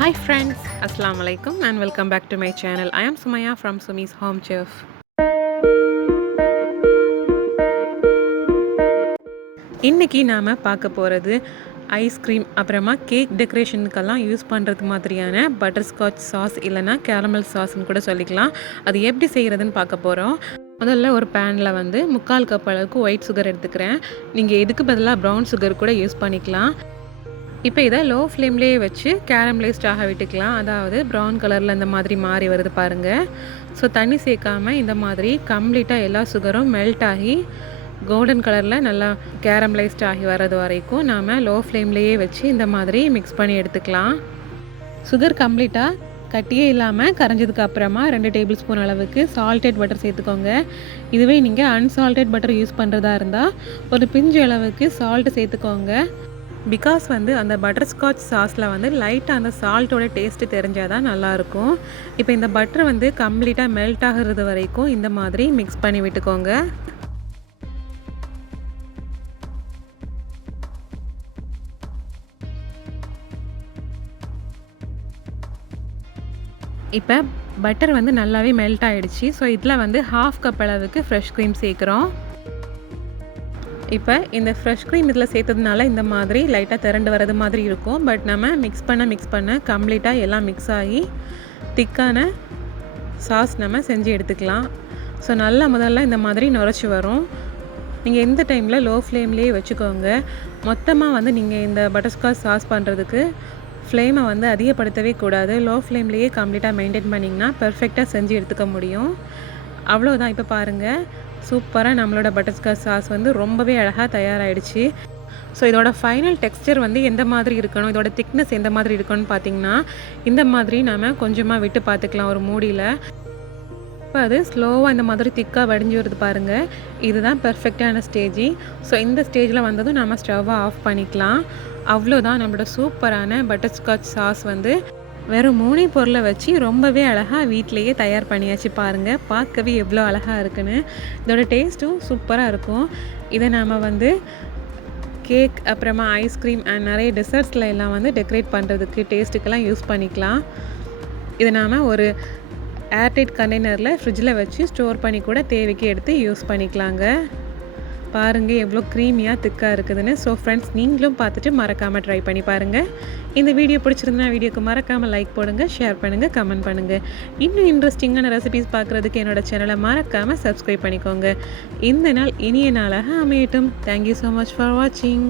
Hi friends, Assalamu alaikum and welcome back to my channel. I am Sumaya from Sumi's Home Chef. இன்னைக்கு நாம பார்க்க போகிறது ice cream அப்புறமா cake டெக்கரேஷனுக்கெல்லாம் use பண்ணுறது மாதிரியான பட்டர்ஸ்காட்ச் சாஸ் இல்லைனா கேரமல் சாஸ்ன்னு கூட சொல்லிக்கலாம். அது எப்படி செய்கிறதுன்னு பார்க்க போகிறோம். முதல்ல ஒரு பேனில் வந்து 3/4 கப் அளவுக்கு ஒயிட் சுகர் எடுத்துக்கிறேன். நீங்கள் இதுக்கு பதிலாக ப்ரௌன் சுகர் கூட யூஸ் பண்ணிக்கலாம். இப்போ இதை லோ ஃப்ளேம்லேயே வச்சு கேரமலைஸ்ட் ஆக விட்டுக்கலாம். அதாவது ப்ரௌன் கலரில் இந்த மாதிரி மாறி வருது பாருங்கள். ஸோ தண்ணி சேர்க்காமல் இந்த மாதிரி கம்ப்ளீட்டாக எல்லா சுகரும் மெல்ட் ஆகி கோல்டன் கலரில் நல்லா கேரமலைஸ்ட் ஆகி வர்றது வரைக்கும் நாம் லோ ஃப்ளேம்லேயே வச்சு இந்த மாதிரி மிக்ஸ் பண்ணி எடுத்துக்கலாம். சுகர் கம்ப்ளீட்டாக கட்டியே இல்லாமல் கரைஞ்சதுக்கு அப்புறமா 2 டேபிள் ஸ்பூன் அளவுக்கு சால்டட் பட்டர் சேர்த்துக்கோங்க. இதுவே நீங்கள் அன்சால்டட் பட்டர் யூஸ் பண்ணுறதா இருந்தால் ஒரு பிஞ்சு அளவுக்கு சால்ட்டு சேர்த்துக்கோங்க. பிகாஸ் வந்து அந்த பட்டர்ஸ்காட்ச் சாஸில் வந்து லைட்டாக அந்த சால்ட்டோட டேஸ்ட்டு தெரிஞ்சால் தான் நல்லாயிருக்கும். இப்போ இந்த பட்டர் வந்து கம்ப்ளீட்டாக மெல்ட் ஆகிறது வரைக்கும் இந்த மாதிரி மிக்ஸ் பண்ணி விட்டுக்கோங்க. இப்போ பட்டர் வந்து நல்லாவே மெல்ட் ஆகிடுச்சு. ஸோ இதில் வந்து 1/2 கப் அளவுக்கு ஃப்ரெஷ் க்ரீம் சேர்க்குறோம். இப்போ இந்த ஃப்ரெஷ் க்ரீம் இதில் சேர்த்ததுனால இந்த மாதிரி லைட்டாக திரண்டு வர்றது மாதிரி இருக்கும். பட் நம்ம மிக்ஸ் பண்ண கம்ப்ளீட்டாக எல்லாம் மிக்ஸ் ஆகி திக்கான சாஸ் நம்ம செஞ்சு எடுத்துக்கலாம். ஸோ நல்லா முதல்ல இந்த மாதிரி நுரைச்சி வரும். நீங்கள் எந்த டைமில் லோ ஃப்ளேம்லேயே வச்சுக்கோங்க. மொத்தமாக வந்து நீங்கள் இந்த பட்டர்ஸ்காட்ச் சாஸ் பண்ணுறதுக்கு ஃப்ளேமை வந்து அதிகப்படுத்தவே கூடாது. லோ ஃப்ளேம்லேயே கம்ப்ளீட்டாக மெயின்டைன் பண்ணிங்கன்னா பெர்ஃபெக்டாக செஞ்சு எடுத்துக்க முடியும். அவ்வளோதான். இப்போ பாருங்கள், சூப்பராக நம்மளோட பட்டர்ஸ்காட்ச் சாஸ் வந்து ரொம்பவே அழகாக தயாராகிடுச்சு. ஸோ இதோட ஃபைனல் டெக்ஸ்சர் வந்து எந்த மாதிரி இருக்கணும், இதோட திக்னஸ் எந்த மாதிரி இருக்கணும்னு பார்த்திங்கன்னா இந்த மாதிரி நம்ம கொஞ்சமாக விட்டு பார்த்துக்கலாம் ஒரு மூடியில். இப்போ அது ஸ்லோவாக இந்த மாதிரி திக்காக வடிஞ்சு வருது பாருங்கள். இதுதான் பெர்ஃபெக்டான ஸ்டேஜ். ஸோ இந்த ஸ்டேஜில் வந்ததும் நம்ம ஸ்டவ்வை ஆஃப் பண்ணிக்கலாம். அவ்வளோதான், நம்மளோட சூப்பரான பட்டர்ஸ்காட்ச் சாஸ் வந்து வெறும் 3 பொருளை வச்சு ரொம்பவே அழகாக வீட்டிலையே தயார் பண்ணியாச்சு. பாருங்கள், பார்க்கவே எவ்வளோ அழகாக இருக்குன்னு. இதோட டேஸ்ட்டும் சூப்பராக இருக்கும். இதை நாம் வந்து கேக் அப்புறமா ஐஸ்கிரீம் அண்ட் நிறைய டெசர்ட்ஸில் எல்லாம் வந்து டெக்கரேட் பண்ணுறதுக்கு டேஸ்ட்டுக்கெல்லாம் யூஸ் பண்ணிக்கலாம். இதை நாம் ஒரு ஏர்டைட் கண்டெய்னரில் ஃப்ரிட்ஜில் வச்சு ஸ்டோர் பண்ணி கூட தேவைக்கு எடுத்து யூஸ் பண்ணிக்கலாங்க. பாருங்கள் எவ்வளோ க்ரீமியாக திக்காக இருக்குதுன்னு. ஸோ ஃப்ரெண்ட்ஸ், நீங்களும் பார்த்துட்டு மறக்காமல் ட்ரை பண்ணி பாருங்கள். இந்த வீடியோ பிடிச்சிருந்தா வீடியோக்கு மறக்காமல் லைக் போடுங்க, ஷேர் பண்ணுங்கள், கமெண்ட் பண்ணுங்கள். இன்னும் இன்ட்ரெஸ்டிங்கான ரெசிபீஸ் பார்க்குறதுக்கு என்னோடய சேனலை மறக்காமல் சப்ஸ்கிரைப் பண்ணிக்கோங்க. இந்த நாள் இனிய நாளாக அமையட்டும். தேங்க்யூ ஸோ மச் ஃபார் வாட்சிங்.